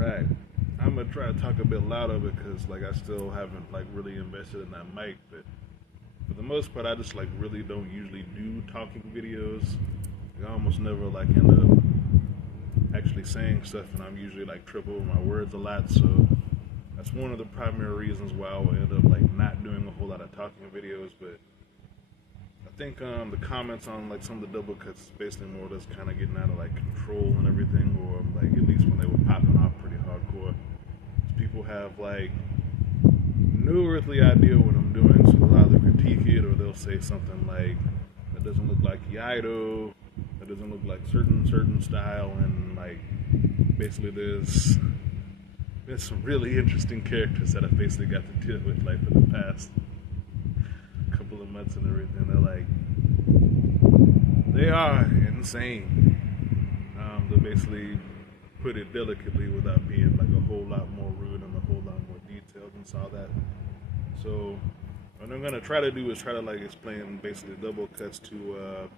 Alright, I'm gonna try to talk a bit louder because like I still haven't like really invested in that mic, but for the most part I just like really don't usually do talking videos. Like, I almost never like end up actually saying stuff, and I'm usually like trip over my words a lot, so that's one of the primary reasons why I will end up like not doing a whole lot of talking videos. But I think the comments on like some of the double cuts is basically more just kind of getting out of like control and everything, or like at least when they were popping off pretty hardcore. People have like no earthly idea what I'm doing, so they'll either critique it or they'll say something like that doesn't look like h.e.m.a, that doesn't look like certain style, and like basically there's some really interesting characters that I basically got to deal with like for the past couple of months and everything. They are insane. They basically put it delicately without being like a whole lot more rude and a whole lot more detailed and all that. So what I'm gonna try to do is try to like explain basically double cuts to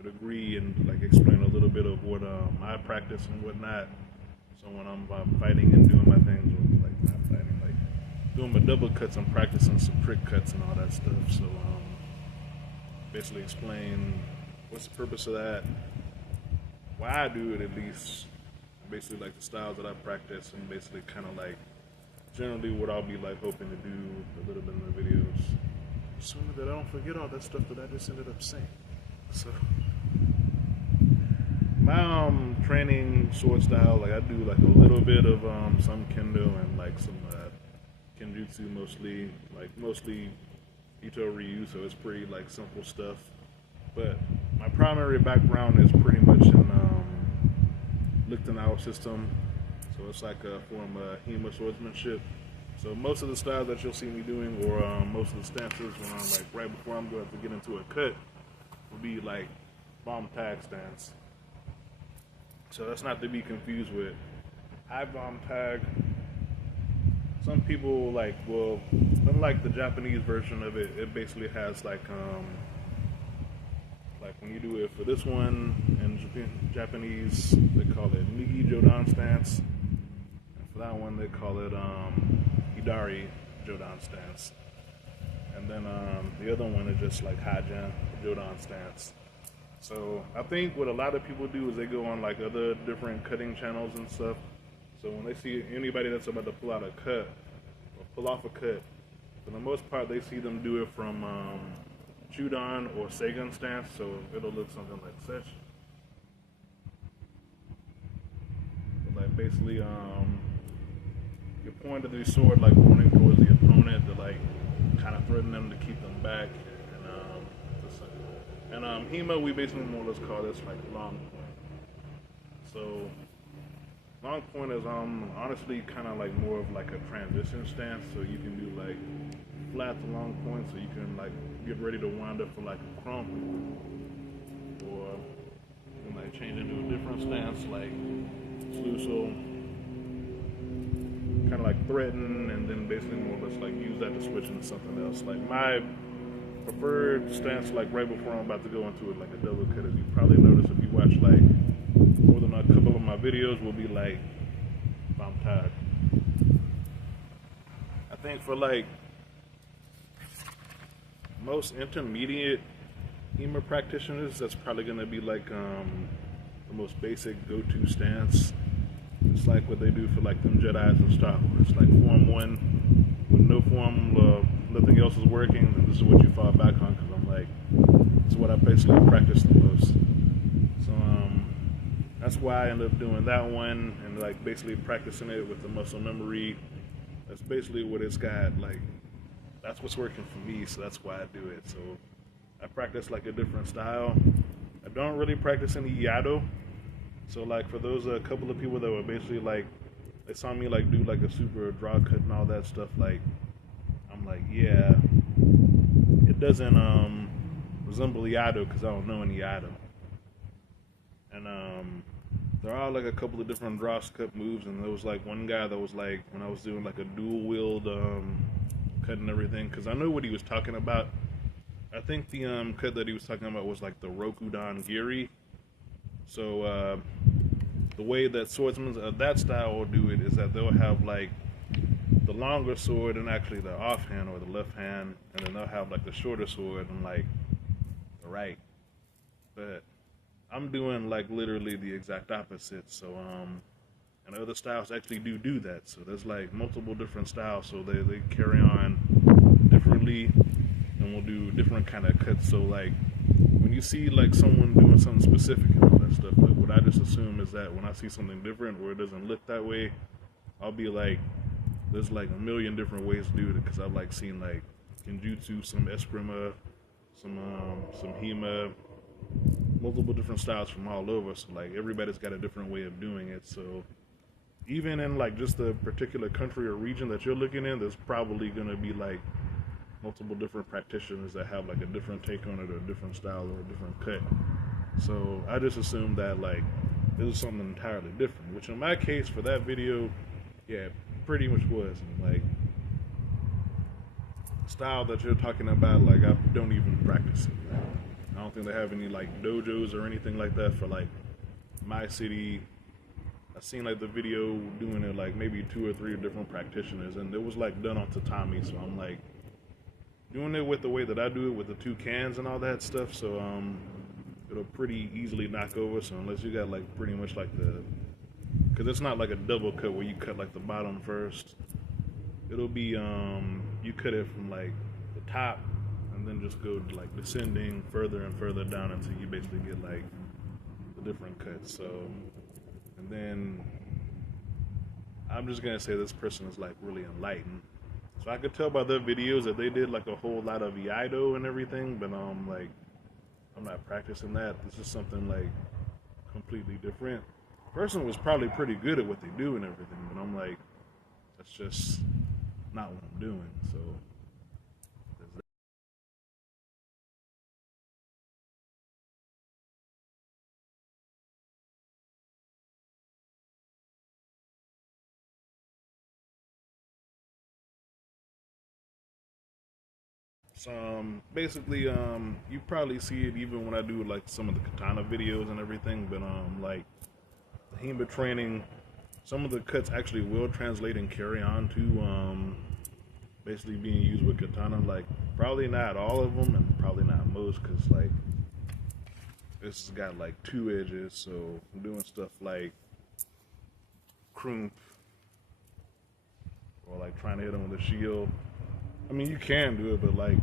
a degree, and like explain a little bit of what I practice and whatnot. So when I'm fighting and doing my things, or like not fighting, like doing my double cuts, I'm practicing some trick cuts and all that stuff. So basically explain what's the purpose of that, why I do it at least, basically like the styles that I practice, and basically kind of like generally what I'll be like hoping to do a little bit in the videos, so that I don't forget all that stuff that I just ended up saying. So my training sword style, like I do like a little bit of some kendo and like some kenjutsu, mostly Ito Ryu, so it's pretty like simple stuff. But my primary background is pretty much in our system, so it's like a form of h.e.m.a swordsmanship. So most of the styles that you'll see me doing, or most of the stances when I'm like right before I'm going to get into a cut, will be like bomb tag stance. So that's not to be confused with high bomb tag. Some people like, well, unlike the Japanese version of it, it basically has like when you do it for this one in Japanese, they call it Migi Jodan stance. And for that one, they call it Hidari Jodan stance. And then the other one is just like Hajan Jodan stance. So I think what a lot of people do is they go on like other different cutting channels and stuff. So when they see anybody that's about to pull out a cut or pull off a cut, for the most part they see them do it from Chudan or Seigun stance, so it'll look something like such. But like basically your point of the sword like pointing towards the opponent to like kind of threaten them to keep them back. And h.e.m.a, we basically more or less call this like long point. So long point is honestly kind of like more of like a transition stance. So you can do like flat to long point, so you can like get ready to wind up for like a crump, or you can like change into a different stance like sluso, kind of like threaten, and then basically more or less like use that to switch into something else. Like my preferred stance, like right before I'm about to go into it, like a double cut, as you probably notice if you watch like more than a couple of my videos, will be like bomb tag. I think for like most intermediate h.e.m.a practitioners, that's probably going to be like the most basic go-to stance. It's like what they do for like them Jedis and Star Wars, like form one with no form, nothing else is working, and this is what you fall back on, because I'm like, this is what I basically practice the most. So that's why I ended up doing that one, and like basically practicing it with the muscle memory. That's basically what it's got, like that's what's working for me, so that's why I do it. So I practice like a different style. I don't really practice any yado. So like for those a couple of people that were basically like, they saw me like do like a super draw cut and all that stuff, like I'm like, yeah, it doesn't resemble yado because I don't know any yado. And there are like a couple of different draw cut moves, and there was like one guy that was like, when I was doing like a dual wield cut and everything, because I know what he was talking about. I think the cut that he was talking about was like the Rokudan Giri. So the way that swordsmen of that style will do it is that they'll have like the longer sword and actually the offhand or the left hand, and then they'll have like the shorter sword and like the right. But I'm doing like literally the exact opposite. So and other styles actually do that. So there's like multiple different styles. So they carry on differently, and we'll do different kind of cuts. So like when you see like someone doing something specific and all that stuff, like what I just assume is that when I see something different or it doesn't look that way, I'll be like, there's like a million different ways to do it because I've like seen like Kenjutsu, some Eskrima, some h.e.m.a, multiple different styles from all over. So like everybody's got a different way of doing it. So even in like just the particular country or region that you're looking in, there's probably gonna be like multiple different practitioners that have like a different take on it or a different style or a different cut. So I just assumed that like this is something entirely different, which in my case for that video, yeah, pretty much was. And like style that you're talking about, like I don't even practice it. Like, I don't think they have any like dojos or anything like that for like my city. I seen like the video doing it like maybe 2 or 3 different practitioners, and it was like done on tatami. So I'm like doing it with the way that I do it with the 2 cans and all that stuff. So it'll pretty easily knock over. So unless you got like pretty much like the, because it's not like a double cut where you cut like the bottom first. It'll be you cut it from like the top and then just go to like descending further and further down until you basically get like the different cuts. So, and then I'm just gonna say this person is like really enlightened. So I could tell by their videos that they did like a whole lot of iaido and everything, but like I'm not practicing that. This is something like completely different. Person was probably pretty good at what they do and everything, but I'm like, that's just not what I'm doing. So basically, you probably see it even when I do like some of the katana videos and everything. But like the h.e.m.a training, some of the cuts actually will translate and carry on to basically being used with katana. Like probably not all of them, and probably not most, because like this has got like 2 edges. So I'm doing stuff like krump or like trying to hit them with a shield. I mean, you can do it, but like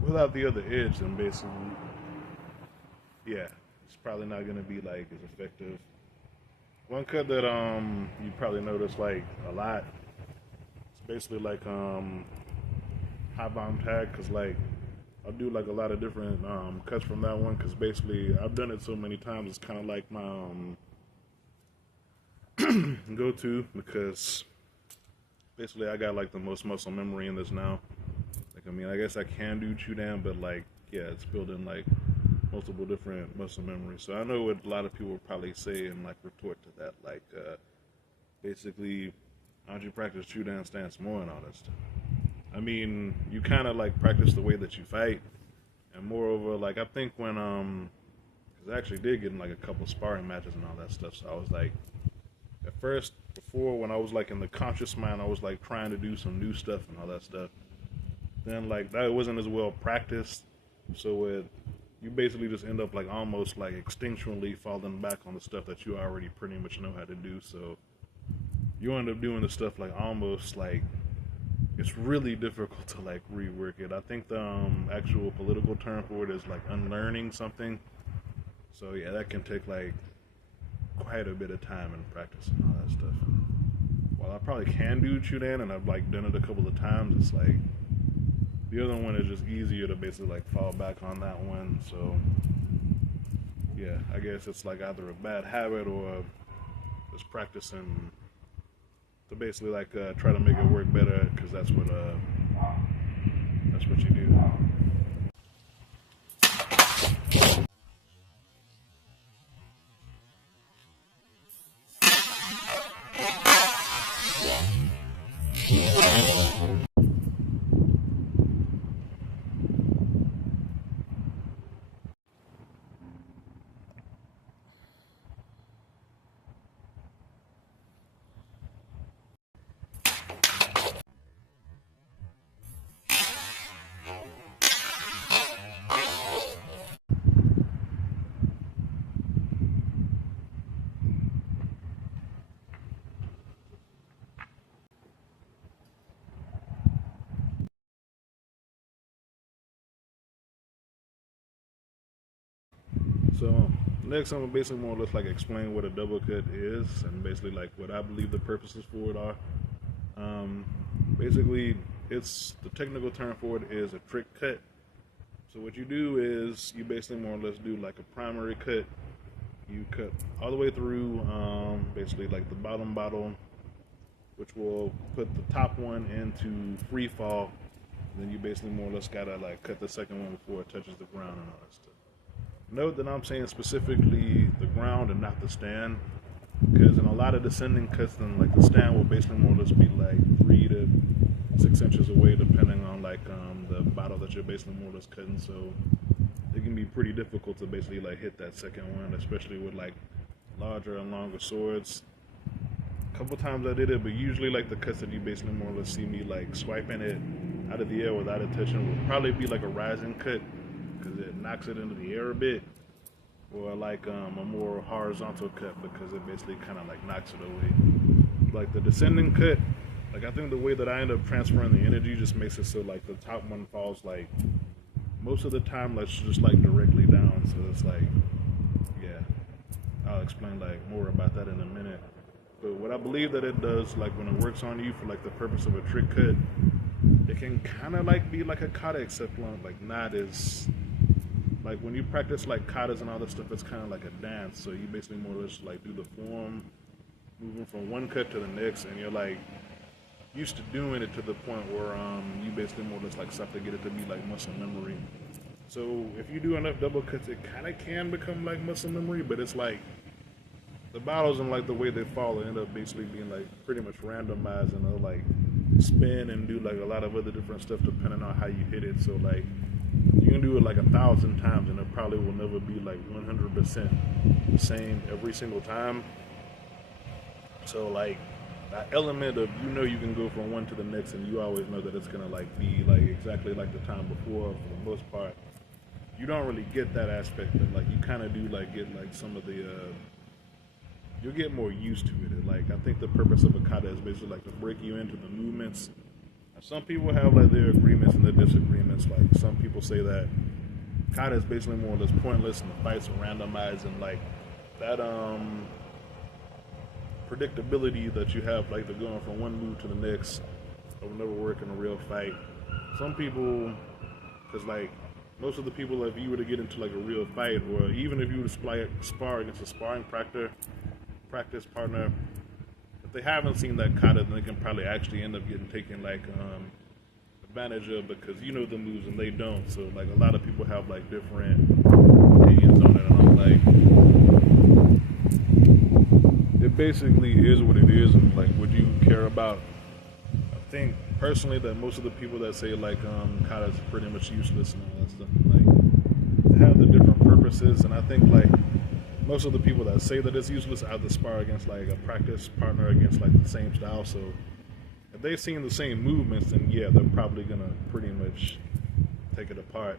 without the other edge, then basically, yeah, it's probably not gonna be like as effective. One cut that you probably notice like a lot. It's basically like hot bomb tag, cause like I'll do like a lot of different cuts from that one, cause basically I've done it so many times. It's kind of like my go-to, because basically I got like the most muscle memory in this now. Like I mean, I guess I can do h.e.m.a, but like yeah, it's building like multiple different muscle memory. So I know what a lot of people would probably say and like retort to that, like basically, how don't you practice h.e.m.a stance more and all that stuff? I mean, you kind of like practice the way that you fight, and moreover, like I think when because I actually did get in like a couple sparring matches and all that stuff. So I was like, at first, before when I was like in the conscious mind, I was like trying to do some new stuff and all that stuff. Then like that wasn't as well practiced, so it you basically just end up like almost like instinctually falling back on the stuff that you already pretty much know how to do. So you end up doing the stuff like almost like it's really difficult to like rework it. I think the actual political term for it is like unlearning something. So yeah, that can take like quite a bit of time and practice and all that stuff. While I probably can do h.e.m.a and I've like done it a couple of times, it's like the other one is just easier to basically like fall back on that one. So yeah, I guess it's like either a bad habit or just practicing to basically like try to make it work better, because that's what you do. So next, I'm gonna basically more or less like explain what a double cut is, and basically like what I believe the purposes for it are. Um, Basically, it's the technical term for it is a trick cut. So what you do is you basically more or less do like a primary cut. You cut all the way through, basically like the bottom bottle, which will put the top one into free fall. Then you basically more or less gotta like cut the second one before it touches the ground and all that stuff. Note that I'm saying specifically the ground and not the stand, because in a lot of descending cuts, then like the stand will basically more or less be like 3 to 6 inches away, depending on like the bottle that you're basically more or less cutting. So it can be pretty difficult to basically like hit that second one, especially with like larger and longer swords. A couple times I did it, but usually like the cuts that you basically more or less see me like swiping it out of the air without it touching would probably be like a rising cut, because it knocks it into the air a bit, or like a more horizontal cut because it basically kind of like knocks it away. Like the descending cut, like I think the way that I end up transferring the energy just makes it so like the top one falls like most of the time like just like directly down. So it's like, yeah, I'll explain like more about that in a minute. But what I believe that it does, like when it works on you for like the purpose of a trick cut, it can kind of like be like a kata, except like not as like when you practice like katas and all that stuff, it's kind of like a dance. So you basically more or less like do the form, moving from one cut to the next, and you're like used to doing it to the point where you basically more or less like start to get it to be like muscle memory. So if you do enough double cuts, it kind of can become like muscle memory, but it's like the battles and like the way they fall end up basically being like pretty much randomized, and they'll like spin and do like a lot of other different stuff depending on how you hit it. So like you can do it like 1,000 times and it probably will never be like 100% the same every single time. So like that element of you can go from one to the next, and you always know that it's gonna like be like exactly like the time before for the most part. You don't really get that aspect, but like you kind of do like get like some of the you'll get more used to it. Like I think the purpose of a kata is basically like to break you into the movements. Some people have like their agreements and their disagreements. Like some people say that kata is basically more or less pointless and the fights are randomized, and like that predictability that you have, like they're going from one move to the next, will never work in a real fight. Some people, because like most of the people, if you were to get into like a real fight, or even if you were to spar against a sparring practice partner, if they haven't seen that kata, then they can probably actually end up getting taken like advantage of, because you know the moves and they don't. So like a lot of people have like different opinions on it, and I'm like, it basically is what it is, and like would you care about? I think personally that most of the people that say like kata is pretty much useless and all that stuff, like they have the different purposes, and I think like most of the people that say that it's useless either spar against like a practice partner against like the same style. So if they've seen the same movements, then yeah, they're probably gonna pretty much take it apart.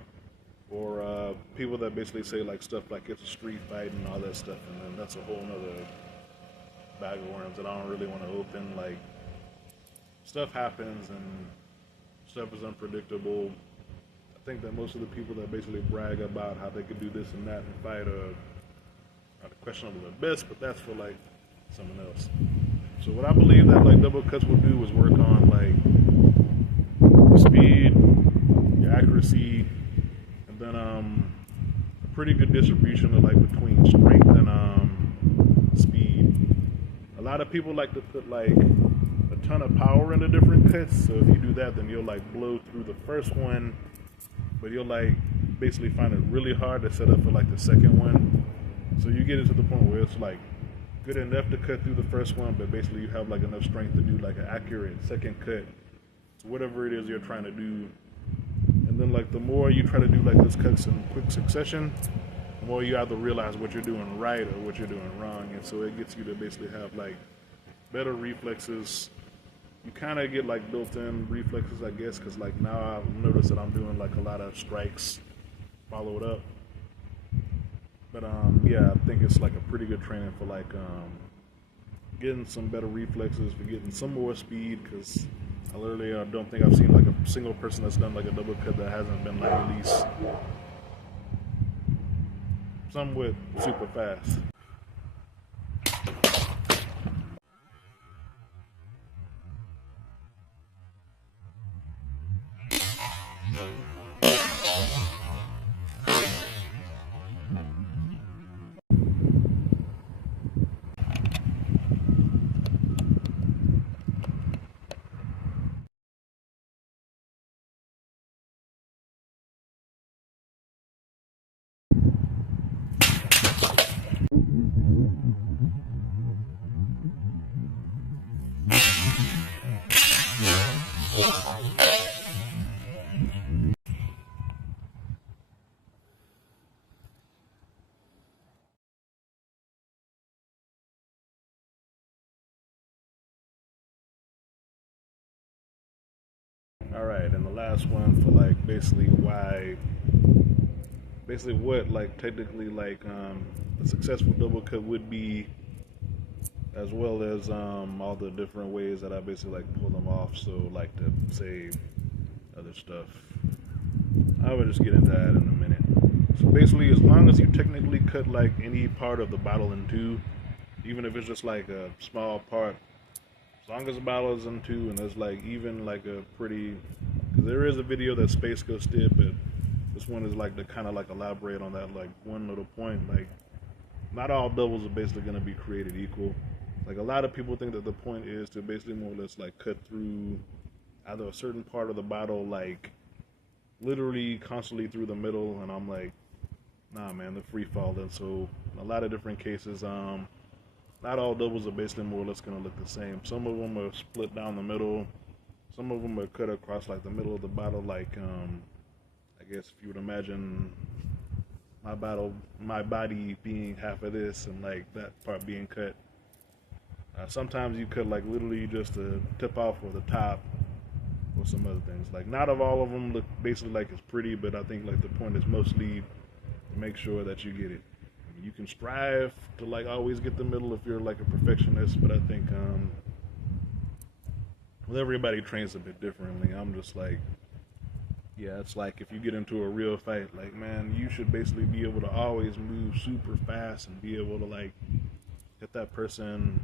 Or people that basically say like stuff like it's a street fight and all that stuff, and then that's a whole nother bag of worms that I don't really want to open. Like stuff happens and stuff is unpredictable. I think that most of the people that basically brag about how they could do this and that in a fight are questionable at best, but that's for like someone else. So what I believe that like double cuts will do is work on like your speed, your accuracy, and then a pretty good distribution of like between strength and speed. A lot of people like to put like a ton of power into different cuts, so if you do that, then you'll like blow through the first one, but you'll like basically find it really hard to set up for like the second one. So you get it to the point where it's like good enough to cut through the first one, but basically you have like enough strength to do like an accurate second cut to whatever it is you're trying to do. And then like the more you try to do like those cuts in quick succession, the more you either realize what you're doing right or what you're doing wrong. And so it gets you to basically have like better reflexes. You kind of get like built-in reflexes, I guess, because like now I've noticed that I'm doing like a lot of strikes followed up. But yeah, I think it's like a pretty good training for like getting some better reflexes, for getting some more speed, because I literally don't think I've seen like a single person that's done like a double cut that hasn't been like at least somewhat super fast. All right, and the last one for like basically what like technically like a successful double cut would be, as well as all the different ways that I basically like pull them off. So like to say other stuff. I will just get into that in a minute. So basically, as long as you technically cut like any part of the bottle in two, even if it's just like a small part, as long as the bottle is in two and there's like even like a pretty, because there is a video that Space Ghost did, but this one is like to kind of like elaborate on that like one little point. Like, not all doubles are basically going to be created equal. Like, a lot of people think that the point is to basically more or less like cut through either a certain part of the bottle, like literally constantly through the middle, and I'm like, nah, man, they're free falling. So in a lot of different cases, not all doubles are basically more or less going to look the same. Some of them are split down the middle. Some of them are cut across like the middle of the bottle, like I guess if you would imagine my body being half of this and like that part being cut. Sometimes you cut like literally just the tip off or the top or some other things. Like, not of all of them look basically like it's pretty, but I think like the point is mostly to make sure that you get it. I mean, you can strive to like always get the middle if you're like a perfectionist, but I think well, everybody trains a bit differently. I'm just like, yeah, it's like if you get into a real fight, like, man, you should basically be able to always move super fast and be able to like hit that person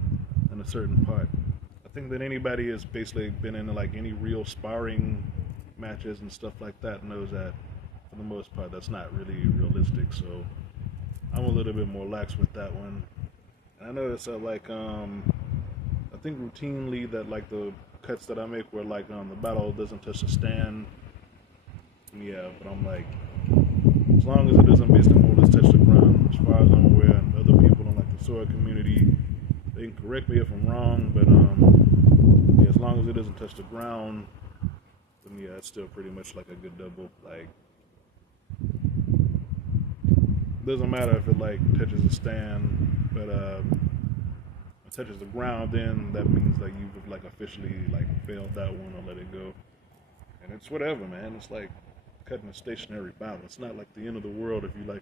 in a certain part. I think that anybody has basically been in like any real sparring matches and stuff like that knows that for the most part that's not really realistic. So I'm a little bit more lax with that one. And I notice that like I think routinely that like the cuts that I make where like the battle doesn't touch the stand. Yeah, but I'm like, as long as it doesn't basically more or less touch the ground, as far as I'm aware, and other people in like the sword community, they can correct me if I'm wrong, but yeah, as long as it doesn't touch the ground, then yeah, it's still pretty much like a good double. Like, doesn't matter if it like touches the stand, but it touches the ground, then that means like you've like officially like failed that one or let it go. And it's whatever, man. It's like cutting a stationary bottle. It's not like the end of the world if you like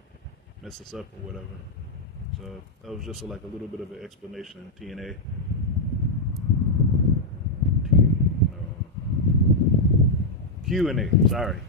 mess this up or whatever. So that was just like a little bit of an explanation in TNA. Q&A, sorry.